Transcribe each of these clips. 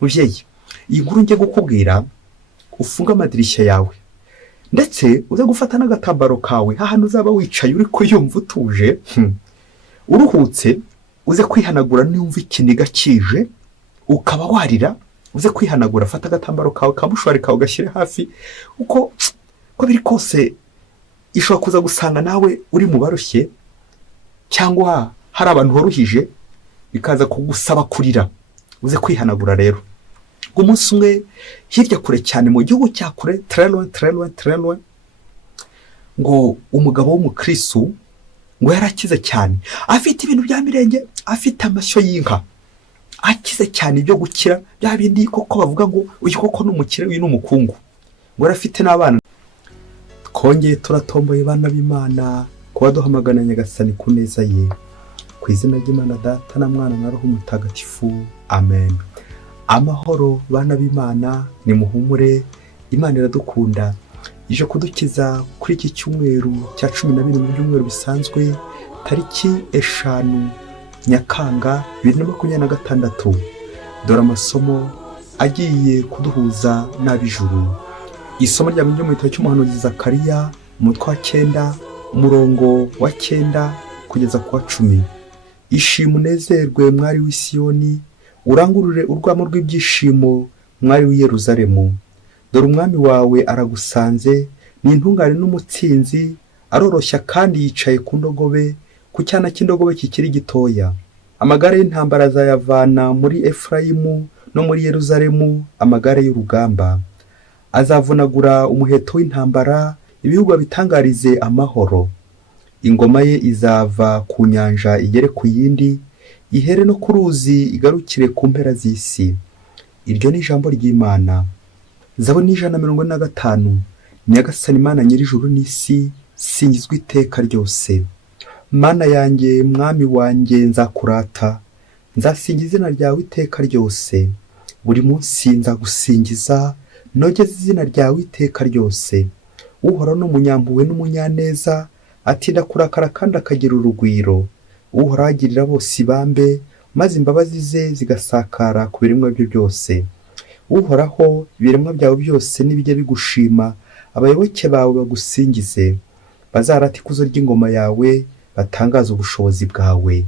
mubyeyi, iyi nkuru ngiye gukubwira ufunga amadirishya yawe ndetse uze gufata n'agatambaro kawe hahandi uzaba wicaye uri kuyumva utuje uruhutse, uze kwihanagura niyumva ikiniga kije ukaba warira, uze kwihanagura, fata agatambaro kawe ka mushwari kawe ugashyire hafi, uko biri kose ishobora kuza gusanga nawe uri mu barushye cyangwa hari abantu waruhije bikaza kugusaba kurira, uze kwihanagura rero. Umunsi umwe hirya kure cyane mu gihugu cya kure, Trelwe, ngo umugabo w'umukristo ngo yarakize cyane, afite ibintu bya mirenge, afite amashyo y'inka, akize cyane ibyo gukira bya bindi koko bavuga ngo uyu koko n'umukire, uyu n'umukungu, ngo yarafite n'abana. Twongeye turatomboye bana b'Imana kuba duhamagana Nyagasani ku neza ye, ku izina ry'Imana Data na Mwana na Roho Mutagatifu, amen. Amahoro bana b'Imana, ni muhumure, Imana iradukunda, ije kudukiza kuri iki cyumweru cya 12 mu byumweru bisanzwe, tariki 5 Nyakanga 2026. Dore amasomo agiye kuduhuza n'ab'ijuru. Isomo rya mu gitabo cy'umuhanuzi Zakariya, umutwe wa 9, umurongo wa 9 kugeza ku wa 10. Ishimwe unezerwe mwari w'i Siyoni, urangurure urwamo rw'ibyishimo mwari w'i Yerusalemu. Dore umwami wawe aragusanze, ni intungane n'umutsinzi, aroroshya kandi yicaye ku ndogobe, ku cyana cy'indogobe kikiri gitoya. Amagare y'intambara azayavana muri Efurayimu no muri Yerusalemu, amagare y'urugamba. Azavunagura umuheto w'intambara, ibihugu bitangarize amahoro. Ingoma ye izava ku nyanja igere ku yindi, ihere no ku ruzi igarukire ku mpera z'isi. Iryo ni ijambo ry'Imana. Zaburi 145. Nyagasani Imana nyir'ijuru n'isi, singizwa iteka ryose. Mana yanjye, mwami wanjye, nzakurata, nzasingiza izina ryawe iteka ryose. Buri munsi nzagusingiza, nogeze izina ryawe iteka ryose. Uhoraho n'umunyampuhwe n'umunyaneza, atinda kurakara kandi akagira urugwiro. Uhoraho agirira bose ibambe, maze imbabazi ze zigasakara ku biremwa bye byose. Uhoraho, ibiremwa byawe byose nibijye bigushima, abayoboke bawe bagusingize, bazarata ikuzo ry'ingoma yawe, batangaza ubushobozi bwawe.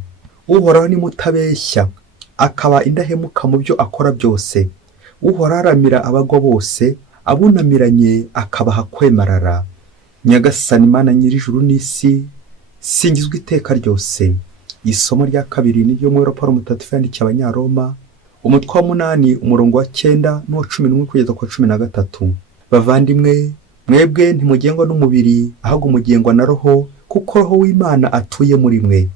Uhoraho ni mutabeshya, akaba indahemuka mu byo akora byose. Uhoraho aramira abagwa bose, abunamiranye akabaha kwemarara. Nyagasani Imana nyir'ijuru n'isi, singizwa iteka ryose. Isomo rya 2 ni ryo muri Raporo Mutagatifu yandikiye Abanyaroma, umutwe wa 8, umurongo wa 9 n'uwa 11 kugeza ku 13. Bavandimwe, mwebwe ntimugengwa n'umubiri, ahubwo mugengwa na Roho, kuko Roho w'Imana atuye muri mwe.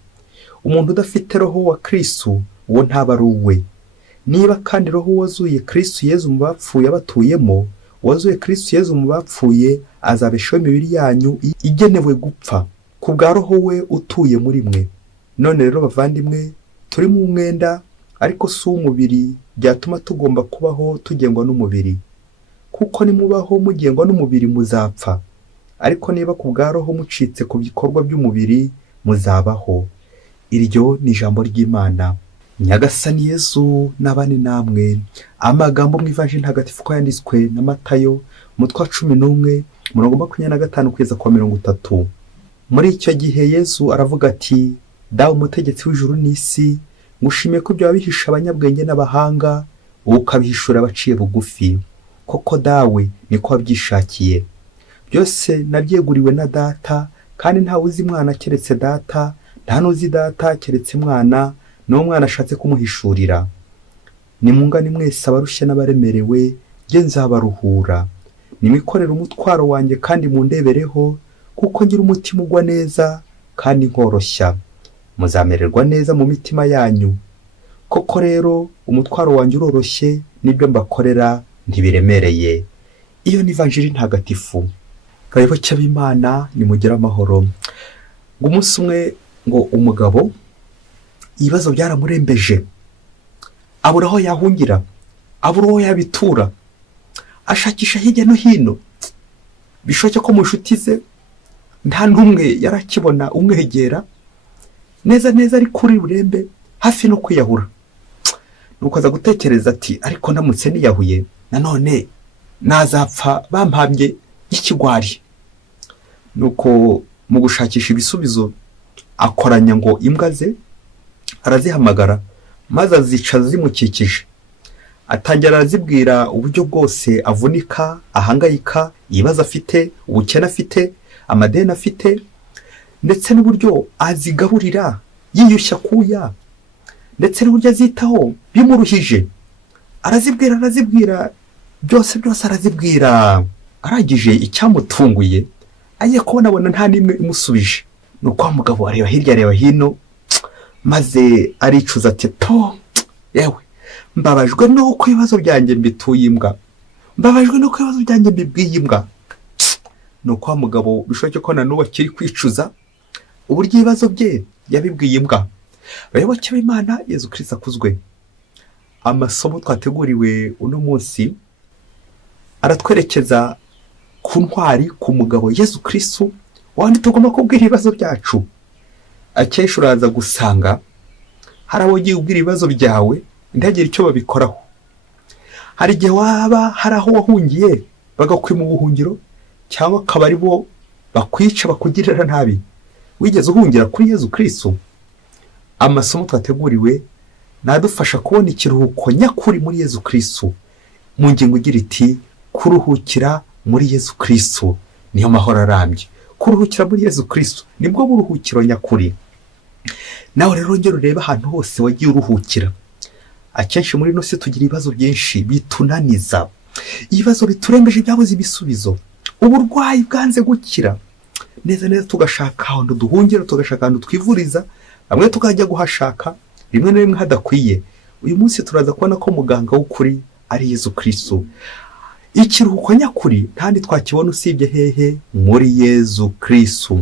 Umuntu udafite Roho wa Kristo, uwo ntaba ari uwe. Niba kandi Roho wazuye Kristo Yezu mu bapfuye abatuyemo, wazuye Kristo Yezu mu bapfuye azabeshaho imibiri yanyu igenewe gupfa, ku bwa Roho we utuye muri mwe. None rero bavandimwe, turi mu mwenda, ariko si umubiri, byatuma tugomba kubaho tugengwa n'umubiri. Kuko nimubaho mugengwa n'umubiri muzapfa, ariko niba ku bwa Roho mucitse ku bikorwa by'umubiri muzabaho. Iryo ni ijambo ry'Imana. Nyagasani Yesu n'abane namwe. Amagambo mu Ivanjili ntagatifu ko yanditswe na Matayo, umutwe wa 11, umurongo 25 kugeza ku 30. Muri icyo gihe Yesu aravuga ati, dawe umutegetsi w'ijuru n'isi, ngushimiye ko ibyo wabihisha abanyabwenge n'abahanga, ukabihishura abaciye bugufi. Koko dawe niko wabyishakiye. Byose nabyeguriwe na Data, kandi ntawe uzi Mwana keretse Data, nta n'uzi Data keretse Mwana, n'uwo Mwana ashatse kumuhishurira. Nimungane mwese abarushye n'abaremerewe, jye nzabaruhura. Nimikorere umutwaro wanjye kandi mundebereho, kuko ngira umutima ugwa neza kandi nkoroshya. Muzamererwa neza mu mitima yanyu. Koko rero umutwaro wanjye uroroshye, n'ibyo mbakorera ntibiremereye. Iyo ni Ivanjili ntagatifu. Abayoboke b'Imana, nimugire amahoro. Ngo umunsi umwe, ngo umugabo ibibazo byaramurembeje, abura aho yahungira, abura aho yabitura, ashakisha hirya no hino. Bishoboke ko mu nshuti ze nta n'umwe yarakibona umwegera, neza ari kuri burembe, hafi no kwiyahura. nuko aza gutekereza ati ariko ndamutse niyahuye nanone nazapfa bampambye y'ikigwari. Nuko mu gushakisha ibisubizo akoranya ngo imbwa ze arazihamagara maze azica zimukikije, atangira arazibwira uburyo bwose avunika, ahangayika, ibibazo afite, ubukene afite, amadeni afite, ndetse n'uburyo azigaburira yiyushya kuya, ndetse n'uburyo azitaho bimuruhije. Arazibwira byose arazibwira. Arangije icyamutunguye agiye kubona abona nta n'imwe imusubije. Nuko wa mugabo areba hirya areba hino maze aricuza ati yewe mbabajwe nuko ibibazo byanjye mbituye imbwa, mbabajwe nuko ibibazo byanjye mbibwiye imbwa. Nuko wa mugabo bishoboke ko nanubu akiri kwicuza uburyo ibibazo bye yabibwiye imbwa. Bayoboke b'Imana, Yezu Kristo akuzwe. Amasomo twateguriwe uno munsi aratwerekeza ku ntwari, ku mugabo Yezu Kristo wandi tugomba kubwira ibibazo byacu. Akenshi uraza gusanga hari abo ugiye ubwira ibibazo byawe ntagire icyo babikoraho. Hari igihe waba hari aho wahungiye bagakwima ubuhungiro, cyangwa akaba ari bo bakwica bakugirira nabi. Wigeze uhungira kuri Yezu Kristo? Amasomo twateguriwe nadufasha kubona ikiruhuko nyakuri muri Yezu Kristo, mu ngingo igira iti kuruhukira muri Yezu Kristo niyo mahoro arambye. Kuruhukira muri Yezu Kristo nibwo buruhukiro nyakuri. Nawe rero ngero ureba ahantu hose wagiye uruhukira. Akenshi muri ino si tugira ibibazo byinshi bitunaniza, ibibazo biturembeje byabuze ibisubizo, uburwayi bwanze gukira neza tugashaka ahantu duhungira, tugashaka ahantu twivuriza, bamwe tukajya guhashaka rimwe na rimwe hadakwiye. Uyu munsi turaza kubona ko muganga w'ukuri ari Yezu Kristo. Ikiruhuko nyakuri ntandi twakibona usibye hehe? Muri Yezu Kristo.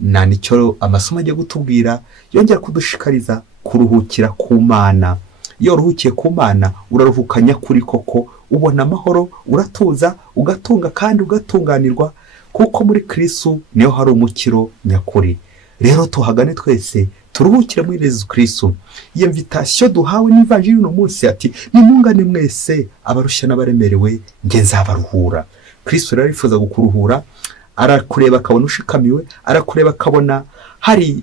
Na nicyo amasomo agiye gutubwira, yongera kudushikariza kuruhukira ku Mana. Iyo uruhukiye ku Mana uraruhuka nyakuri koko, ubona amahoro, uratuza, ugatunga kandi ugatunganirwa, kuko muri Kristo niyo hari umukiro nyakuri. Rero tuhagane twese turuhukire muri Yezu Kristo. Iyo invitation duhawe n'ivanjiri uno munsi ati nimungane mwese abarushya n'abaremerewe nge nzabaruhura. Kristo rero arifuza gukuruhura, arakureba akabona ushikamiwe, arakureba akabona hari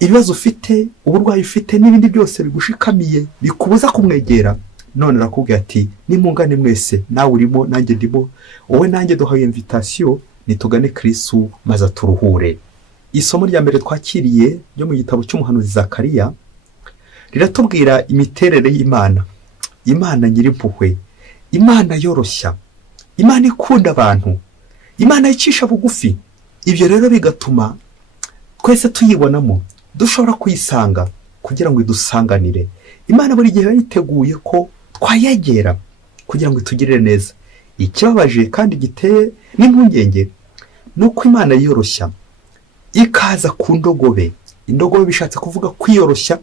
ibibazo ufite, uburwayi ufite n'ibindi byose bigushikamiye bikubuza kumwegera. None arakubwira ati nimungane mwese, nawe urimo nanjye ndimo, wowe nanjye duhaye invitation nitugane Kristo maze turuhure. Isomo rya mbere twakiriye ryo mu gitabo cy'umuhanuzi Zakariya riratubwira imiterere y'Imana. Imana nyir'impuhwe, Imana yoroshya, Imana ikunda abantu, Imana yicisha bugufi. Ibyo rero bigatuma twese tuyibonamo, dushobora kuyisanga kugira ngo idusanganire. Imana buri gihe yiteguye ko twayegera kugira ngo itugirire neza. Ikibabaje kandi giteye n'impungenge nuko Imana yoroshya ikaza ku ndogobe. Indogobe bishatse kuvuga kwiyoroshya,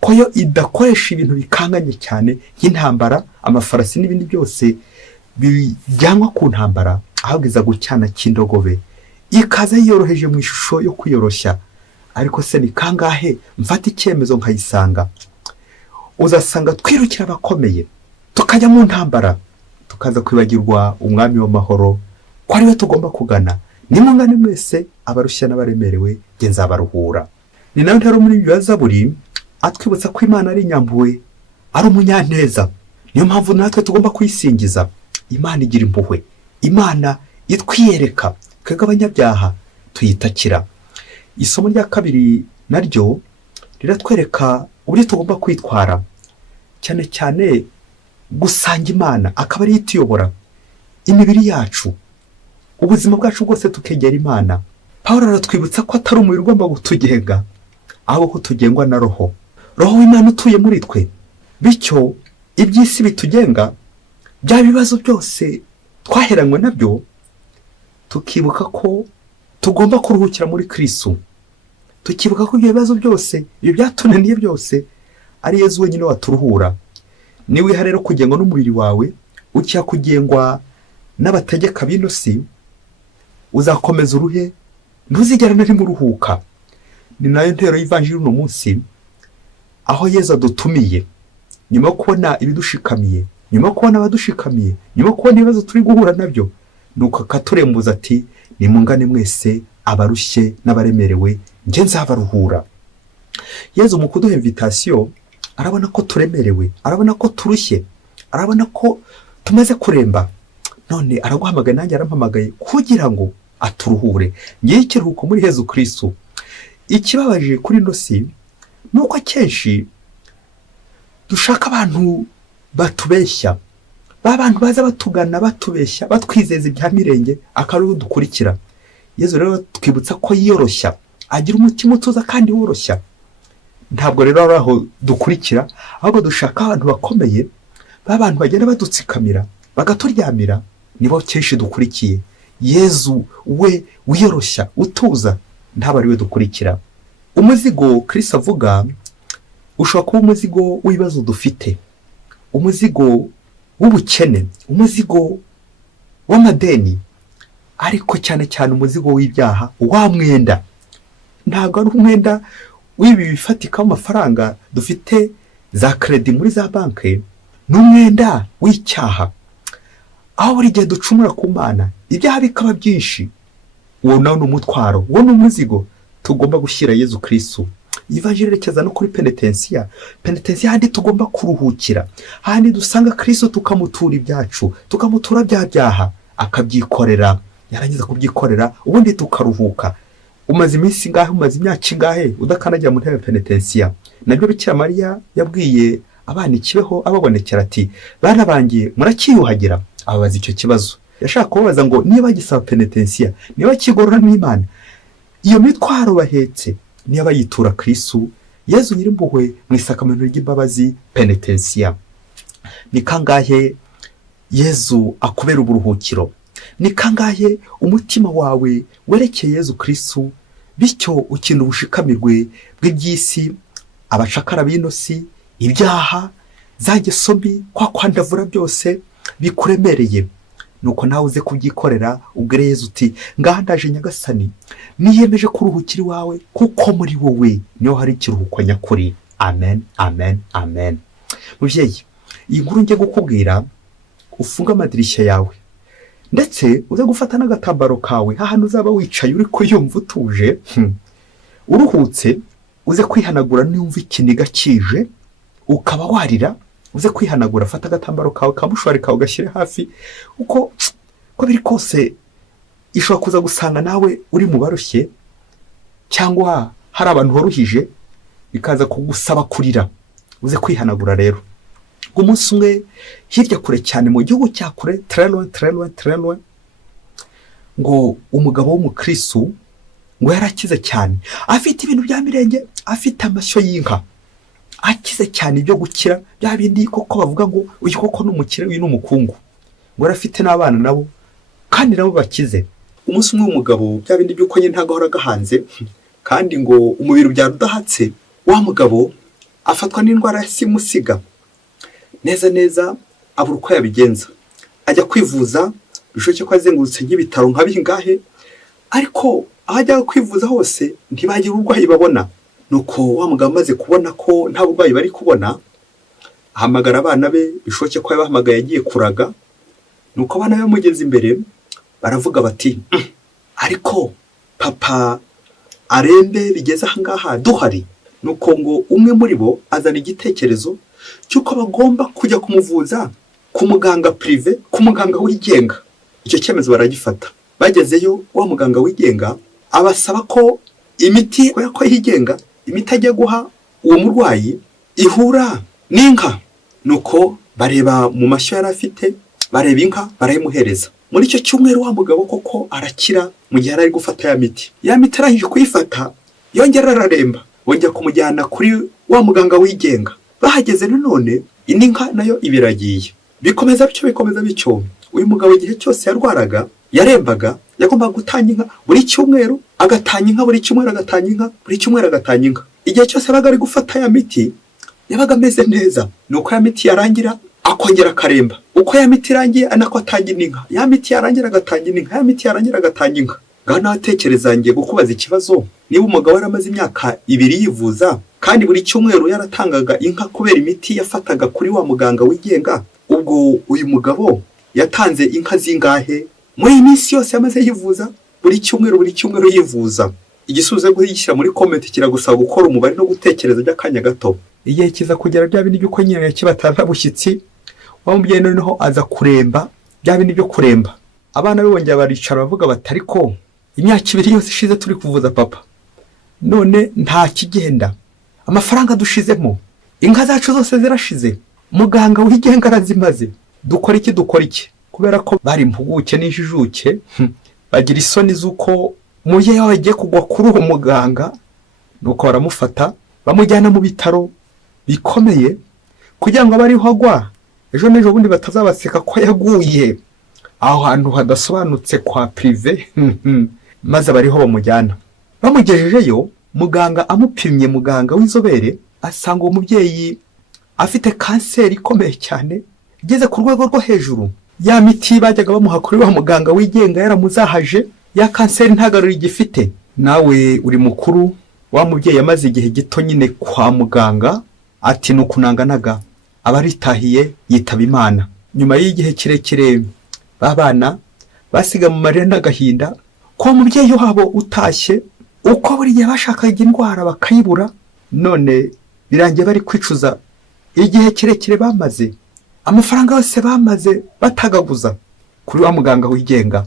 ko yo idakoresha ibintu bikanganye cyane nk'intambara, amafarasi n'ibindi byose bijyanwa ku ntambara, ahubwo iza gucyana cy'indogobe, ikaza yiyoroheje mu ishusho yo kwiyoroshya. Ariko se ni kangahe mfata icyemezo nkayisanga? Uzasanga twirukira abakomeye tukajya mu ntambara, tukaza kwibagirwa umwami w'amahoro ko ari we tugomba kugana. Nimungane mwese abarushya n'abaremerewe nge nzabaruhura. Ni nawe rero muri Zaburi atwibutsa ko Imana ari inyampuhwe, ari umunyanteza. Niyo mpamvu natwe tugomba kuyisingiza. Imana igira impuhwe, Imana itwiyereka, twebwe abanyabyaha tuyitakira. Isomo rya kabiri naryo riratwereka uburyo tugomba kwitwara, cyane cyane gusanga Imana akaba ari ituyobora imibiri yacu, ubuzima bwacu bwose tukegera Imana. Pawulo aratwibutsa ko atari umubiri ugomba kutugenga, ahubwo ko tugengwa na Roho w'Imana utuye muri twe. Bityo iby'isi bitugenga, bya bibazo byose twaheranywe nabyo, tukibuka ko tugomba kuruhukira muri Kristo. Tukibuka ko ibyo bibazo byose, ibyo byatunaniye byose, ari Yezu wenyine waturuhura. Niwiha rero kugengwa n'umubiri wawe, ukiha kugengwa n'abategeka b'ino si, uzakomeza uruhe, ntuzigera na rimwe uruhuka. Ni nayo ntero y'ivanjiri uno munsi, aho Yezu adutumiye nyuma yo kubona ibidushikamiye, nyuma yo kubona abadushikamiye, nyuma yo kubona ibibazo turi guhura nabyo, nuko akaturembuza ati nimungane mwese abarushye n'abaremerewe njye nzabaruhura. Yezu mu kuduha invitation arabona ko turemerewe, arabona ko turushye, arabona ko tumaze kuremba, none araguhamagaye nanjye arampamagaye kugira ngo aturuhure. Ngiye ikiruhuko muri Yezu Kristo. Ikibabaje kuri ino si nuko akenshi dushaka abantu batubeshya, ba bantu baza batugana batubeshya batwizeza ibya mirenge akaruhu dukurikira. Yezu rero twibutsa ko yiyoroshya, agira umutima utuza kandi woroshya. Ntabwo rero ari aho dukurikira, ahubwo dushaka abantu bakomeye, ba bantu bagenda badutsikamira bagaturyamira, nibo kenshi dukurikiye. Yezu we wiyoroshya utuza, ntabwo ari we dukurikira. Umuzigo Kristo avuga ushobora kuba umuzigo w'ibibazo dufite, umuzigo w'ubukene, umuzigo w'amadeni, ariko cyane cyane umuzigo w'ibyaha, wa mwenda. Ntabwo ari umwenda w'ibi bifatika amafaranga dufite za credit muri za banki, n'umwenda w'icyaha. Aho buri gihe ducumura ku Mana, ibyaha bikaba byinshi, uwo nawo ni umutwaro, uwo ni umuzigo tugomba gushyira Yezu Kristo. Ivanjiri irekeza no kuri penitensiya. Penitensiya handi tugomba kuruhukira, handi dusanga Kristo tukamutura ibyacu, tukamutura bya byaha akabyikorera, yarangiza kubyikorera ubundi tukaruhuka. Umaze iminsi ingahe, umaze imyaka ingahe udakandagira mu ntebe penitensiya? Nabyo Bikira Mariya yabwiye abana ikibeho ababonekera ati bana banjye murakiyuhagira. Ababaza icyo kibazo, yashaka kubabaza ngo niba gisaba penitensiya, niba kigorora n'Imana, iyo mitwaro bahetse niba bayitura Kristo. Yezu Nyirimpuhwe mu isakamento ry'imbabazi penitensiya. Ni kangahe Yezu akubera uburuhukiro? Ni kangahe umutima wawe werekeye Yezu Kristo, bityo ukintu ubushikamirwe bw'ibyisi, abacakara b'inosi, ibyaha, zangeso mbi, kwa kwandavura byose bikuremereye? Nuko nawe uze kubyikorera, ubwire Yezu uti ngaha ndaje Nyagasani, niyemeje kuruhukira iwawe, kuko muri wowe niho hari ikiruhuko nyakuri. Amen, amen, amen. Muvyeyi, iyi nkuru ngiye gukubwira ufunga amadirishya yawe, ndetse uze gufata n'agatambaro kawe hahandi uzaba wicaye uri kuyumva utuje, uruhutse, uze kwihanagura niyumva ikiniga kije ukaba warira, uze kwihanagura, fata agatambaro kawe kamushwari kawe gashyire hafi. Uko biri kose ishobora kuza gusanga nawe uri mu barushye, cyangwa hari abantu waruhije bikaza kugusaba kurira, uze kwihanagura rero. Umunsi umwe hirya kure cyane mu gihugu cya kure, Treloin, ngo umugabo w'umukristo ngo yarakize cyane, afite ibintu bya mirenge, afite amashyo y'inka, akize cyane ibyo gukira, bya bindi koko bavuga ngo uyu koko n'umukire, uyu n'umukungu, ngo arafite n'abana nabo kandi nabo bakize. Umunsi umwe umugabo, bya bindi by'uko nyine ntago horaga hanze kandi ngo umubiri ubyara udahatse, wa mugabo afatwa n'indwara ya simusiga. Neza abura uko yabigenza, ajya kwivuza, bishoboke ko azengurutse nk'ibitaro nka bingahe, ariko aho ajya kwivuza hose ntibagira uburwayi babona. Nuko wa mugabo amaze kubona ko nta burwayi bari kubona, ahamagara abana be, bishoboke ko yabahamagaye yagiye kuraga. Nuko abana be bamugeze imbere baravuga bati ariko papa arembe bigeze ahangaha duhari. Nuko ngo umwe muri bo azana igitekerezo cyuko bagomba kujya kumuvuza ku muganga prive, ku muganga wigenga. Icyo cyemezo baragifata. Bagezeyo, wa muganga wigenga abasaba ko imiti ko yigenga, imiti ajya guha uwo murwayi ihura n'inka. Nuko bareba mu mashyo yari afite, bareba inka barayimuhereza. Muri icyo cyumweru wa mugabo koko arakira, mu gihe ari gufata ya miti. Ya miti arangije kuyifata yongera araremba, wongera kumujyana kuri wa muganga wigenga. Bahageze nanone indi nka nayo ibiragiye. Bikomeza bityo. Uyu mugabo igihe cyose yarwaraga, yarembaga, yagombaga gutanga inka buri cyumweru, agatanga inka buri cyumweru, agatanga inka buri cyumweru, agatanga inka. Igihe cyose yabaga ari gufata ya miti yabaga ameze neza. Nuko ya miti yarangira akongera akaremba. Uko ya miti irangiye anako atangira inka, ya miti yarangira agatangira inka, ya miti yarangira agatangira inka. Ngaho natekereza ngiye gukubaza ikibazo, niba umugabo yaramaze imyaka 2 yivuza, kandi buri cyumweru yaratangaga inka kubera imiti yafataga kuri wa muganga wigenga. Ubwo uyu mugabo yatanze inka zingahe muri iyi minsi yose yamaze yivuza? Buri cyumweru yivuza. Igisubizo guhishyira muri comment kiragusaba gukora umubare no gutekereza by'akanya gato. Igihe kiza kugera bya bindi by'uko nyine yakibataza bushyitsi, wa mubyeyi noneho aza kuremba, bya bindi byo kuremba. Abana be bongera baricara bavuga batari ko imyaka 2 yose ishize turi kuvuza papa, none nta kigenda, amafaranga dushizemo, inka zacu zose zirashize, muganga wigenga arazimaze, dukora iki? Kubera ko bari impuguke n'injijuke, bagira isoni z'uko umubyeyi wawe agiye kugwa kuri uwo muganga, nuko baramufata bamujyana mu bitaro bikomeye kugira ngo abariho agwa ejo n'ejo bundi batazabaseka ko yaguye aho hantu hadasobanutse kwa prive. Maze abariho bamujyana, bamugejejeyo, muganga amupimye, muganga w'inzobere asanga uwo mubyeyi afite kanseri ikomeye cyane igeze ku rwego rwo hejuru. Ya miti bajyaga bamuha kuri wa muganga wigenga yaramuzahaje, ya kanseri ntagarura igifite. Nawe uri mukuru, wa mubyeyi yamaze igihe gito nyine kwa muganga, ati nukunanganaga abaritahiye yitaba Imana. Nyuma y'igihe kirekire babana basiga mu marira n'agahinda ko umubyeyi wabo utashye, uko buri gihe bashakaga indwara bakayibura, none birangiye bari kwicuza igihe kirekire bamaze, amafaranga yose bamaze batagaguza kuri wa muganga wigenga.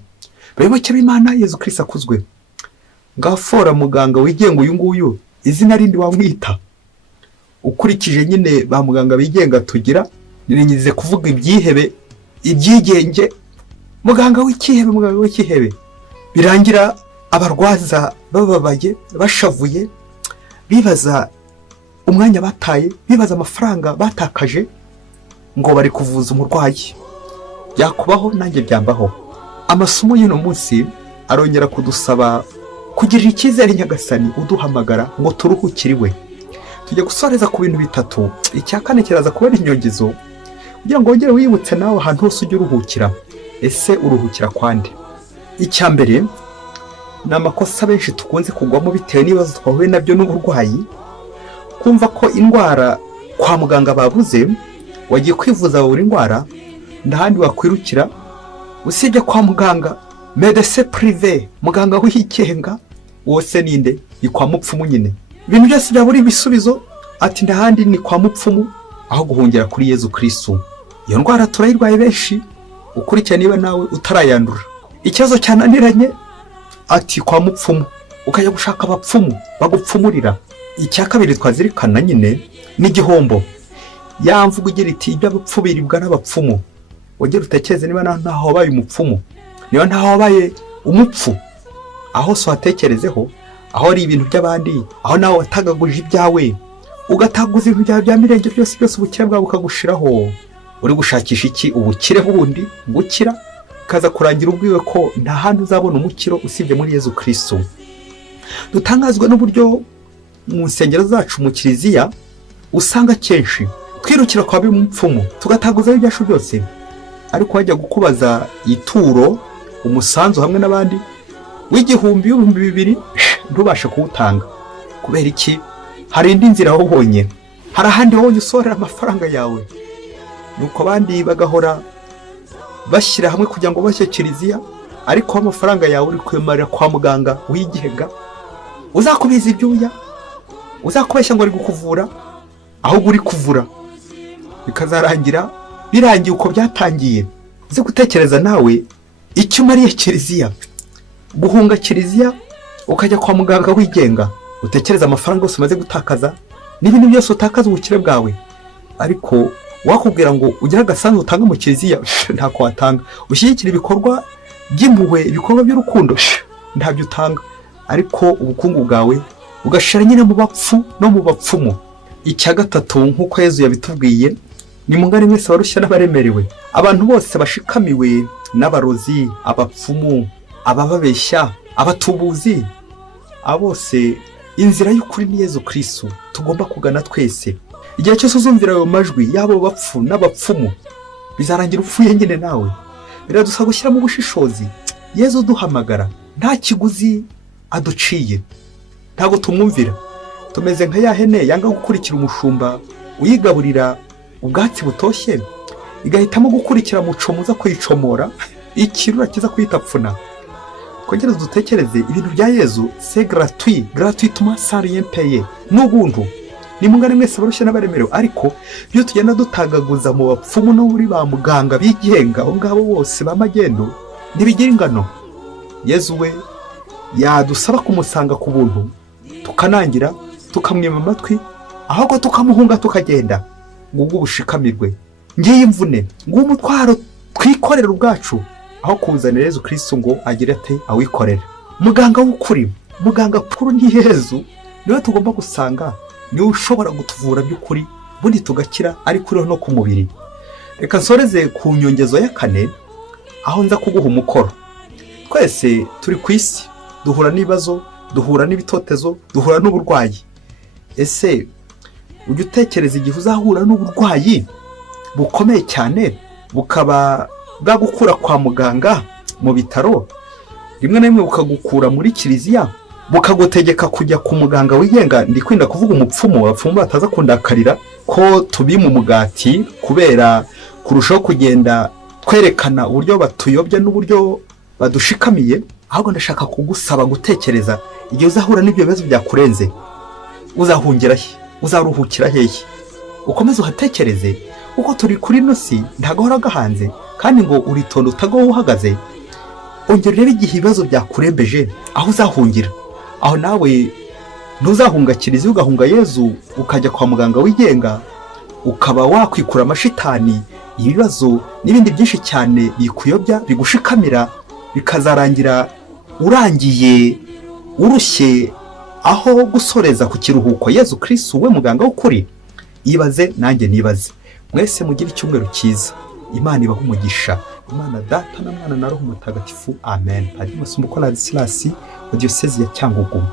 Bayoboke b'Imana, Yezu Kristo akuzwe. Ngafora muganga wigenga uyu nguyu izina rindi wamwita, ukurikije nyine ba muganga bigenga tugira, niringize kuvuga ibyihebe, ibyigenge, muganga w'ikihebe. Birangira abarwaza bababaye, bashavuye, bibaza umwanya bataye, bibaza amafaranga batakaje ngo bari kuvuza umurwayi. Byakubaho nanjye byambaho. Amasomo y'uno munsi arongera kudusaba kugirira icyizere Nyagasani uduhamagara ngo turuhukiriwe. Tujya gusoreza ku bintu bitatu, icya kane kiraza kubera inyongezo kugira ngo wongere wibutse nawe ahantu hose ujye uruhukira. Ese uruhukira kwande? Icya mbere ni amakosa benshi tukunze kugwamo bitewe n'ibibazo twahuye nabyo n'uburwayi, kumva ko indwara kwa muganga babuze, wagiye kwivuza buri ndwara ndahandi wakwirukira usibye kwa muganga médecin privé, muganga wigenga. Wose ninde? Ni kwa mupfumu nyine. Ibintu byose byaburi ibisubizo, ati ndahandi ni kwa mupfumu, aho guhungira kuri Yezu Kristo. Iyo ndwara turayirwaye benshi, ukurikira niba nawe utarayandura. Ikibazo cyananiranye, ati kwa mupfumu, ukajya gushaka abapfumu bagupfumurira. Icya kabiri twazirikana nyine ni igihombo. Ya mvugo igira iti ibyo abapfu biribwa n'abapfumu. Wongera utekereze niba ntaho wabaye umupfumu, niba ntaho wabaye umupfu, aho so watekerezeho, aho ari ibintu by'abandi, aho nawe watagaguje ibyawe, ugataguza ibintu byawe bya mirenge byose ubukire bwawe bukagushiraho. Uri gushakisha iki? Ubukire bundi gukira, kaza kurangira ubwiwe ko nta handi uzabona umukiro usibye muri Yezu Kristo. Dutangazwa n'uburyo mu nsengero zacu mu kiliziya usanga kenshi twirukira kwa bimupfumu tugataguza ibyashu byose, ariko wajya gukubaza ituro, umusanzu hamwe n'abandi w'igihumbi, 2000 ntubashe kuwutanga. Kubera iki? Hari indi nzira aho ubonye, hari ahandi wowe usorera amafaranga yawe, nuko abandi bagahora bashyira hamwe kugira ngo bashye kiliziya, ariko amafaranga yawe uri kwemarira kwa muganga wigenga, uzakubiza ibyuya, uzakubeshya ngo ari gukuvura, aho uri kuvura bikazarangira birangiye uko byatangiye. Uze gutekereza nawe icyo umariye kiliziya, guhunga kiliziya ukajya kwa muganga wigenga, utekereza amafaranga yose umaze gutakaza n'ibintu byose utakaza ubukire bwawe. Ariko wakubwira ngo ugira agasanzwe utanga mu kiliziya, ntako watanga. Ushyigikira ibikorwa by'impuhwe, ibikorwa by'urukundo, ntabyo utanga. Ariko ubukungu bwawe ugashira nyine mu bapfu no mu bapfumu. Icya gatatu nk'uko Yezu yabitubwiye, ni mungane mwese barushya n'abaremerewe. Abantu bose bashikamiwe n'abarozi, abapfumu, abababeshya, abatubuzi, abose inzira y'ukuri ni Yezu Kristo tugomba kugana twese. Igihe cyose uzumvira ayo majwi yabo bapfu n'abapfumu, bizarangira upfuye nyine nawe. Biradusaba gushyira mu bushishozi. Yezu duhamagara nta kiguzi aduciye, ntago tumwumvira, tumeze nka ya hene yanga gukurikira umushumba uyigaburira ubwatsi butoshye, igahitamo gukurikira muco muza kuyicomora ikirura kiza kuyitapfuna. Kongera dutekereze ibintu bya Yezu, c'est gratuit, gratuitement sans rien payer, n'ubuntu. Ni mungane mwese barushye n'abaremerewe, ariko iyo tugenda dutagaguza mu bapfumu no muri ba muganga bigenga aho ngabo bose b'amagendo ntibigira ingano. Yezu we yadusaba kumusanga ku buntu, tukanangira tukamwima amatwi, ahubwo tukamuhunga tukagenda. Ngubwo ubushikamirwe, ngiye imvune, nguwo umutwaro twikorera ubwacu, aho kuzanira Yezu Kristo ngo agire ate awikorera. Muganga w'ukuri, muganga kuru ni Yezu, niwe tugomba gusanga, niwe ushobora gutuvura by'ukuri, bundi tugakira ariko uriho no ku mubiri. Reka nsoreze ku nyongezo ya 4, aho nza kuguha umukoro. Twese turi ku isi, duhura n'ibibazo, duhura n'ibitotezo, duhura n'uburwayi. Ese ujya utekereza igihe uzahura n'uburwayi bukomeye cyane, bukaba bwagukura kwa muganga mu bitaro, rimwe na rimwe bukagukura muri kiliziya, bukagutegeka kujya ku muganga wigenga. Ndi kwinda kuvuga umupfumu, abapfumu bataza kundakarira ko tubima umugati kubera kurushaho kugenda twerekana uburyo batuyobya n'uburyo badushikamiye. Ahubwo ndashaka kugusaba gutekereza igihe uzahura n'ibyo bibazo byakurenze, uzahungira he, uzaruhukira hehe? Ukomeze uhatekereze, uko turi kuri nosi ntagahora gahanze, kandi ngo uritonda utagowe uhagaze. Ongera rero igihe ibibazo byakurembeje, aho uzahungira, aho nawe ntuzahunga kiliziya ugahunga Yezu, ukajya kwa muganga wigenga, ukaba wakwikura amashitani, ibibazo n'ibindi byinshi cyane bikuyobya, bigushikamira, bikazarangira urangiye urushye, aho gusoreza ku kiruhuko. Yezu Kristo we muganga w'ukuri. Ibaze nanjye nibaze. Mwese mugire icyumweru cyiza. Imana ibahe umugisha. Imana Data na Mwana na Roho Mutagatifu. Amen. Padiri Masumbuko Ladislas wa Diocese ya Cyangugu.